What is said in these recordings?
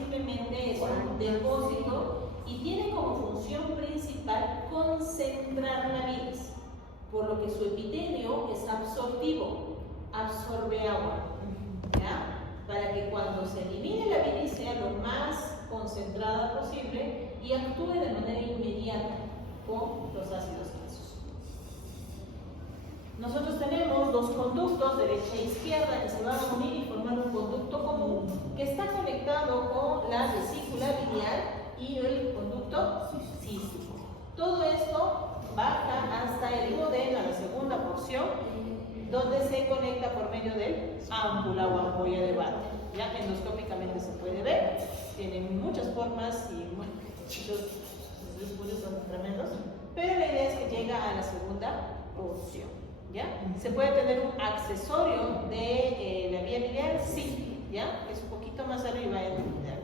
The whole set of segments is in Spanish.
simplemente es un depósito y tiene como función principal concentrar la bilis, por lo que su epitelio es absortivo, absorbe agua, ¿ya? Para que cuando se elimine la bilis sea lo más concentrada posible y actúe de manera inmediata con los ácidos grasos. Nosotros tenemos dos conductos, derecha e izquierda, que se van a unir y formar un conducto común que está conectado con la vesícula biliar y el conducto cístico. Todo esto baja hasta el duodeno, a la segunda porción, donde se conecta por medio del ámpula o ampolla de Vater. Ya endoscópicamente se puede ver, tiene muchas formas y bueno, los estudios son tremendos, pero la idea es que llega a la segunda porción. ¿Ya? ¿Se puede tener un accesorio de la vía biliar? Sí, ¿ya? Es un poquito más arriba,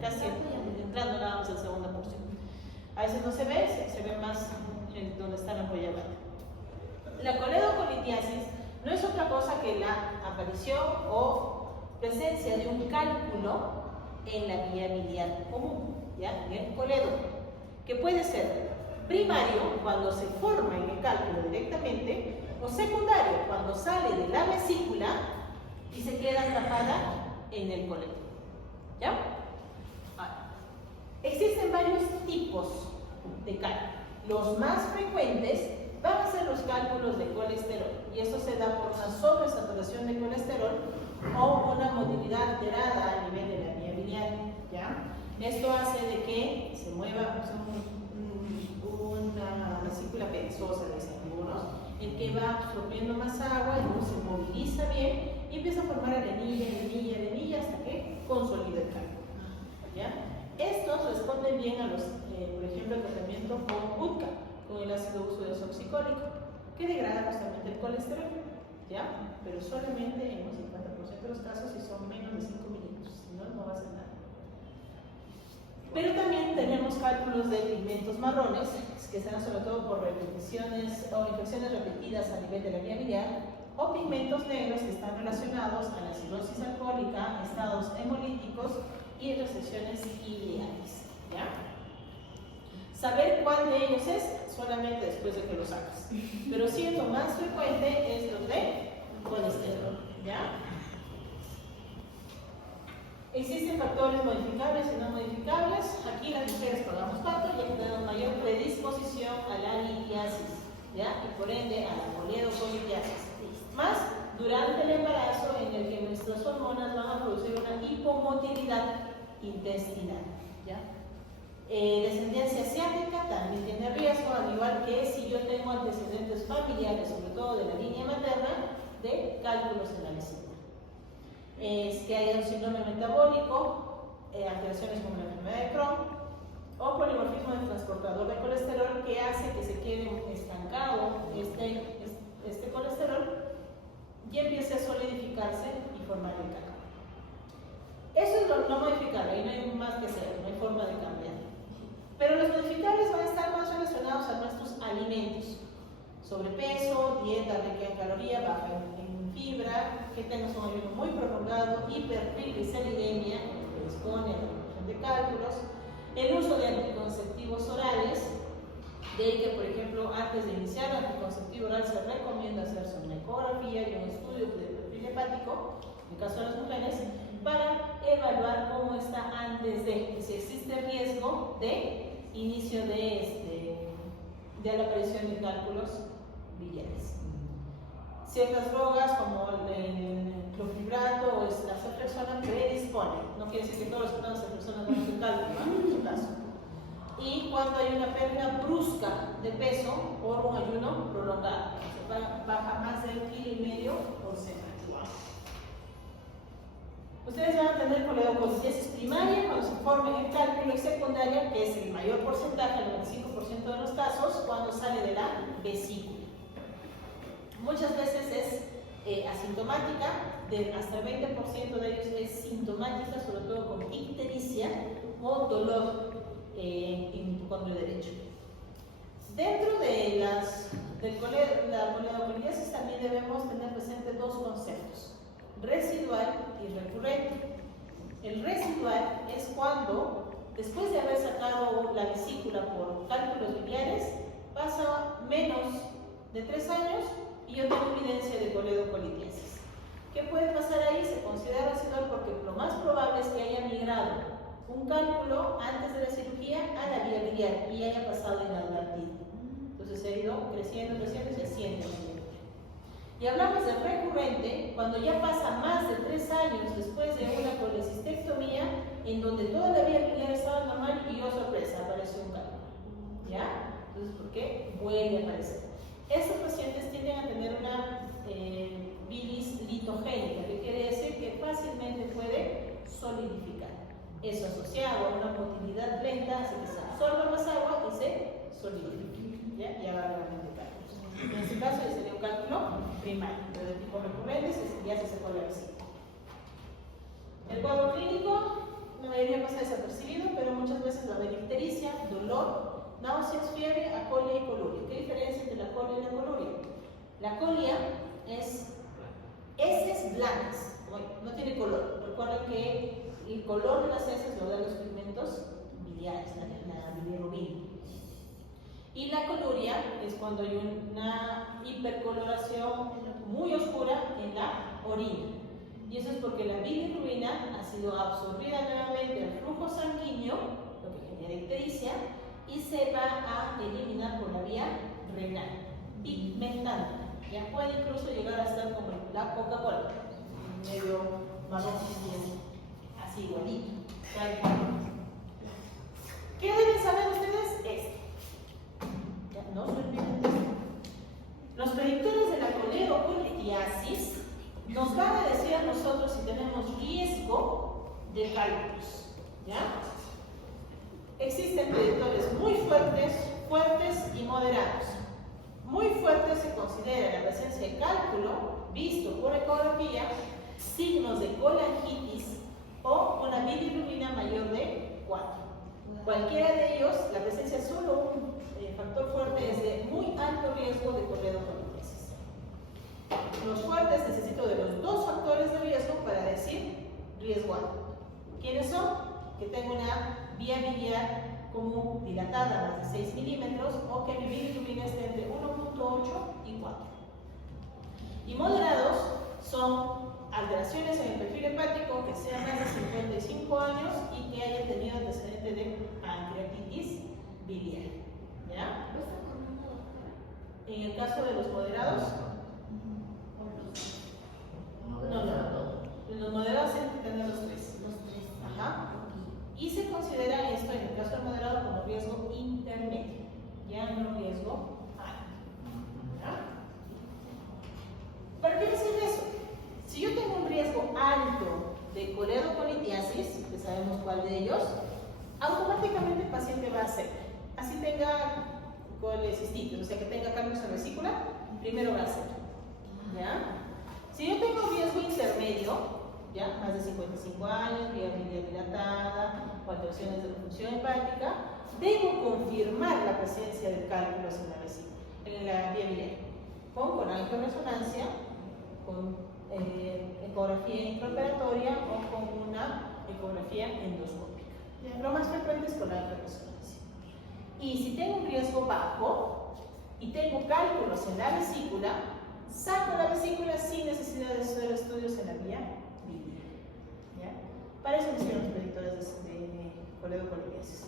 casi entrando nada más en la segunda porción. A veces no se ve más donde está la ampolla de Vater. La coledocolitiasis no es otra cosa que la aparición o presencia de un cálculo en la vía biliar común, ¿ya? En el coledo, que puede ser primario, cuando se forma en el cálculo directamente, o secundario, cuando sale de la vesícula y se queda atrapada en el coledo. ¿Ya? Ahora, existen varios tipos de cálculo. Los más frecuentes van a ser los cálculos de colesterol, y esto se da por una sobresaturación de colesterol o una motilidad alterada a nivel de la vía biliar. ¿Ya? Esto hace de que se mueva una vesícula perezosa, dicen algunos, el que va absorbiendo más agua y luego se moviliza bien y empieza a formar arenilla hasta que consolida el cálculo. ¿Ya? Estos responden bien a los, por ejemplo, el tratamiento con UTCA, con el ácido uso desoxicólico, que degrada justamente el colesterol, ¿ya? Pero solamente en un 50% de los casos si son menos de 5 mililitros, si no, no va a hacer nada. Pero también tenemos cálculos de pigmentos marrones, que se dan sobre todo por repeticiones o infecciones repetidas a nivel de la vía biliar, o pigmentos negros que están relacionados a la cirrosis alcohólica, estados hemolíticos y recepciones ileales. ¿Ya? Saber cuál de ellos es solamente después de que lo sacas. Pero sí, lo más frecuente es lo de colesterol. ¿Ya? Existen factores modificables y no modificables. Aquí las mujeres pagamos pato y tenemos mayor predisposición a la litiasis, ¿ya? Y por ende a la coledocolitiasis. Más durante el embarazo, en el que nuestras hormonas van a producir una hipomotilidad intestinal, ¿ya? Descendencia asiática también tiene riesgo, al igual que si yo tengo antecedentes familiares, sobre todo de la línea materna, de cálculos en la vesícula. Es que haya un síndrome metabólico, alteraciones como la enfermedad de Crohn o polimorfismo del transportador de colesterol, que hace que se quede estancado este colesterol y empiece a solidificarse y formar el cálculo. Eso es lo no modificable, ahí no hay más que hacer, no hay forma de cambiar. Pero los modificables van a estar más relacionados a nuestros alimentos: sobrepeso, dieta rica en caloría, baja en fibra, que tengas un ayuno muy prolongado, hipertrigliceridemia, que dispone a la producción de cálculos, el uso de anticonceptivos orales, de que, por ejemplo, antes de iniciar el anticonceptivo oral se recomienda hacerse una ecografía y un estudio de perfil hepático, en el caso de las mujeres, para evaluar cómo está antes de, si existe riesgo de inicio de la aparición de cálculos biliares. Ciertas drogas como el clofebrato o la ceftriaxona predisponen. No quiere decir que todos los que toman ceftriaxona van a hacer cálculo, ¿no? En su caso. Y cuando hay una pérdida brusca de peso por un ayuno prolongado, se baja más de 1,5 kg por semana. Ustedes van a tener coledocolitiasis primaria cuando se forme el cálculo, y secundaria, que es el mayor porcentaje, el 95% de los casos, cuando sale de la vesícula. Muchas veces es asintomática, hasta el 20% de ellos es sintomática, sobre todo con ictericia o dolor en hipocondrio derecho. Dentro de la coledocolitiasis también debemos tener presente dos conceptos: residual y recurrente. El residual es cuando, después de haber sacado la vesícula por cálculos biliares, pasa menos de 3 años y yo tengo evidencia de coledocolitiasis. ¿Qué puede pasar ahí? Se considera residual porque lo más probable es que haya migrado un cálculo antes de la cirugía a la vía biliar y haya pasado inadvertido. Entonces se ha ido creciendo y se siente. Y hablamos de recurrente cuando ya pasa más de 3 años después de una colecistectomía en donde toda la vía biliar estaba normal y, oh sorpresa, apareció un cálculo. ¿Ya? Entonces, ¿por qué? Vuelve a aparecer. Estos pacientes tienden a tener una bilis litogénica, que quiere decir que fácilmente puede solidificar. Eso asociado a una motilidad lenta hace que se absorba más agua y se solidifique. ¿Ya? Y haga realmente cálculos. En este caso ya sería un cálculo primario, pero de tipo recurrente ya se sacó la vesícula. El cuadro clínico, la mayoría pasa desapercibido, pero muchas veces va a haber ictericia, dolor, náuseas, fiebre, acolia y coluria. ¿Qué diferencia entre la colia y la coluria? La colia es heces blancas, no tiene color. Recuerden que el color de las heces lo dan los pigmentos biliares, la bilirrubina. Y la coluria es cuando hay una hipercoloración muy oscura en la orina. Y eso es porque la bilirrubina ha sido absorbida nuevamente al flujo sanguíneo, lo que genera ictericia, y se va a eliminar por la vía renal, pigmentando. Ya puede incluso llegar a estar como la Coca-Cola, medio marrón, así igualito. ¿Qué deben saber ustedes? Esto. Ya, no se olviden de esto. Los predictores de la coledocolitiasis nos van a decir a nosotros si tenemos riesgo de cálculos. ¿Ya? Existen predictores muy fuertes y moderados. Muy fuerte se considera la presencia de cálculo visto por ecografía, signos de colangitis o una bilirrubina mayor de 4. Cualquiera de ellos, la presencia de solo un factor fuerte es de muy alto riesgo de coledocolitiasis. Los fuertes necesito de los 2 factores de riesgo para decir riesgo alto. ¿Quiénes son? Que tengo una vía biliar común dilatada más de 6 milímetros o que mi bilirrubina esté entre 1.8 y 4. Y moderados son alteraciones en el perfil hepático que sean más de 55 años y que hayan tenido antecedente de pancreatitis biliar. ¿Ya? En el caso de los moderados, no. Los moderados tienen que tener los 3. Ajá. Y se considera esto en el caso del moderado como riesgo intermedio, ya no riesgo alto. ¿Ya? ¿Para qué me sirve eso? Si yo tengo un riesgo alto de coledocolitiasis, que sabemos cuál de ellos, automáticamente el paciente va a hacer, así tenga colecistitis, o sea que tenga cambios en vesícula, primero va a hacer. ¿Ya? Si yo tengo riesgo intermedio, ¿ya? Más de 55 años, vía biliar dilatada, o alteraciones de la función hepática, debo confirmar la presencia de cálculos en la vesícula, en la vía biliar, con angioresonancia, con ecografía intraoperatoria o con una ecografía endoscópica. Lo más frecuente es con la angioresonancia. Y si tengo un riesgo bajo y tengo cálculos en la vesícula, saco la vesícula sin necesidad de hacer estudios en la vía biliar. ¿Ya? Para eso me sirven los predictores de coledocolitiasis.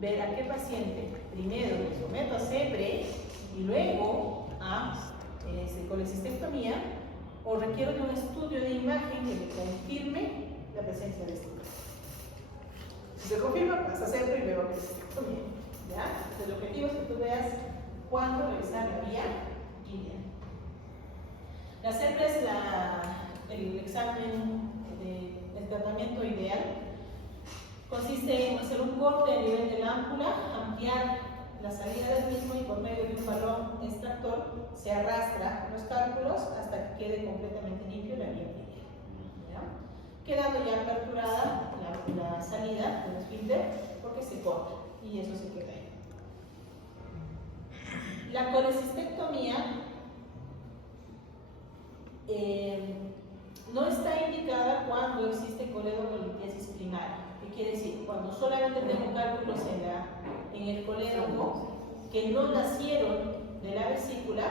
Ver a qué paciente primero le someto a CEPRE y luego a colecistectomía, o requiero de un estudio de imagen que me confirme la presencia de este caso. Si se confirma, pasa a CEPRE y luego a colecistectomía. ¿Ya? Entonces, el objetivo es que tú veas cuándo revisar la vía biliar. La CEPRE es el examen del tratamiento ideal. Consiste en hacer un corte a nivel de la ámpula, ampliar la salida del mismo y por medio de un balón extractor se arrastra los cálculos hasta que quede completamente limpio la vía biliar. Quedando ya aperturada la salida del esfínter porque se corta y eso se queda ahí. La colecistectomía no está indicada cuando existe coledocolitis primaria. ¿Qué quiere decir? Cuando solamente tengo cálculos en el colédoco que no nacieron de la vesícula,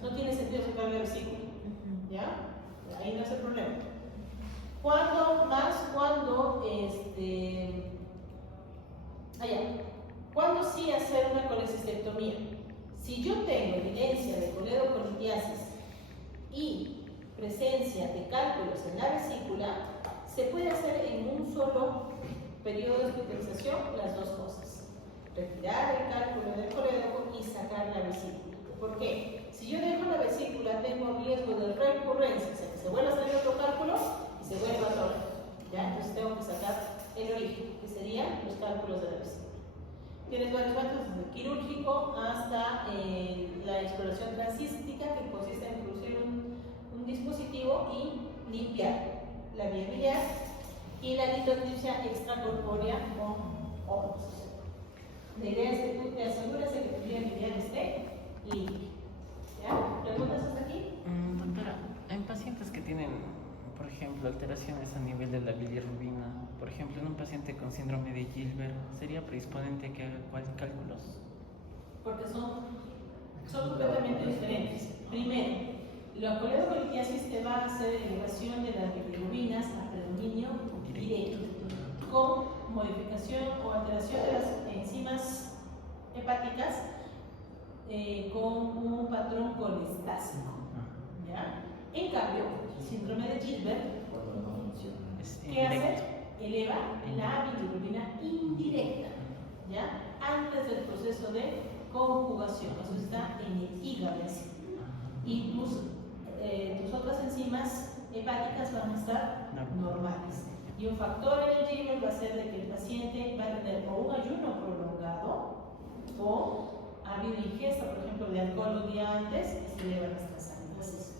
no tiene sentido sacar la vesícula. ¿Ya? Ahí no es el problema. ¿Cuándo sí hacer una colecistectomía? Si yo tengo evidencia de coledocolitiasis y presencia de cálculos en la vesícula, se puede hacer en un solo periodo de hospitalización las dos cosas: retirar el cálculo del colédoco y sacar la vesícula. ¿Por qué? Si yo dejo la vesícula, tengo riesgo de recurrencia, o sea, que se vuelva a salir otro cálculo y se vuelva a atorar. ¿Ya? Entonces tengo que sacar el origen, que serían los cálculos de la vesícula. Tienes varios métodos, desde el quirúrgico hasta la exploración transística, que consiste en introducir un dispositivo y limpiar la vía biliar, y la litotripsia extracorpórea con ojos. La idea es que tú te asegures de que tu vía biliar esté limpia. ¿Ya? ¿Preguntas hasta aquí? Doctora, en pacientes que tienen, por ejemplo, alteraciones a nivel de la bilirrubina, por ejemplo, en un paciente con síndrome de Gilbert, ¿sería predisponente que haga cálculos? Porque son completamente diferentes. Primero, la coledocolitiasis te va a hacer elevación de las bilirrubinas a predominio directo, con modificación o alteración de las enzimas hepáticas con un patrón colestásico. ¿Ya? En cambio, el síndrome de Gilbert, ¿qué hace? Eleva la bilirrubina indirecta, ¿ya? Antes del proceso de conjugación. Eso está en el hígado. Y tus otras enzimas hepáticas van a estar normales. Y un factor en el Gilbert va a ser de que el paciente va a tener o un ayuno prolongado o ha habido ingesta, por ejemplo, de alcohol un día antes y se elevan las transaminases.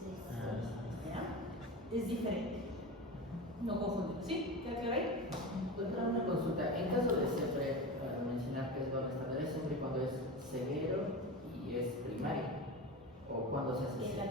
¿Ya? Es diferente. No confundir. ¿Sí? ¿Qué hay ahí? Doctora, una consulta. En caso de siempre, para mencionar que es doble estándar, ¿es siempre cuando es severo y es primario? ¿O cuando se hace? En la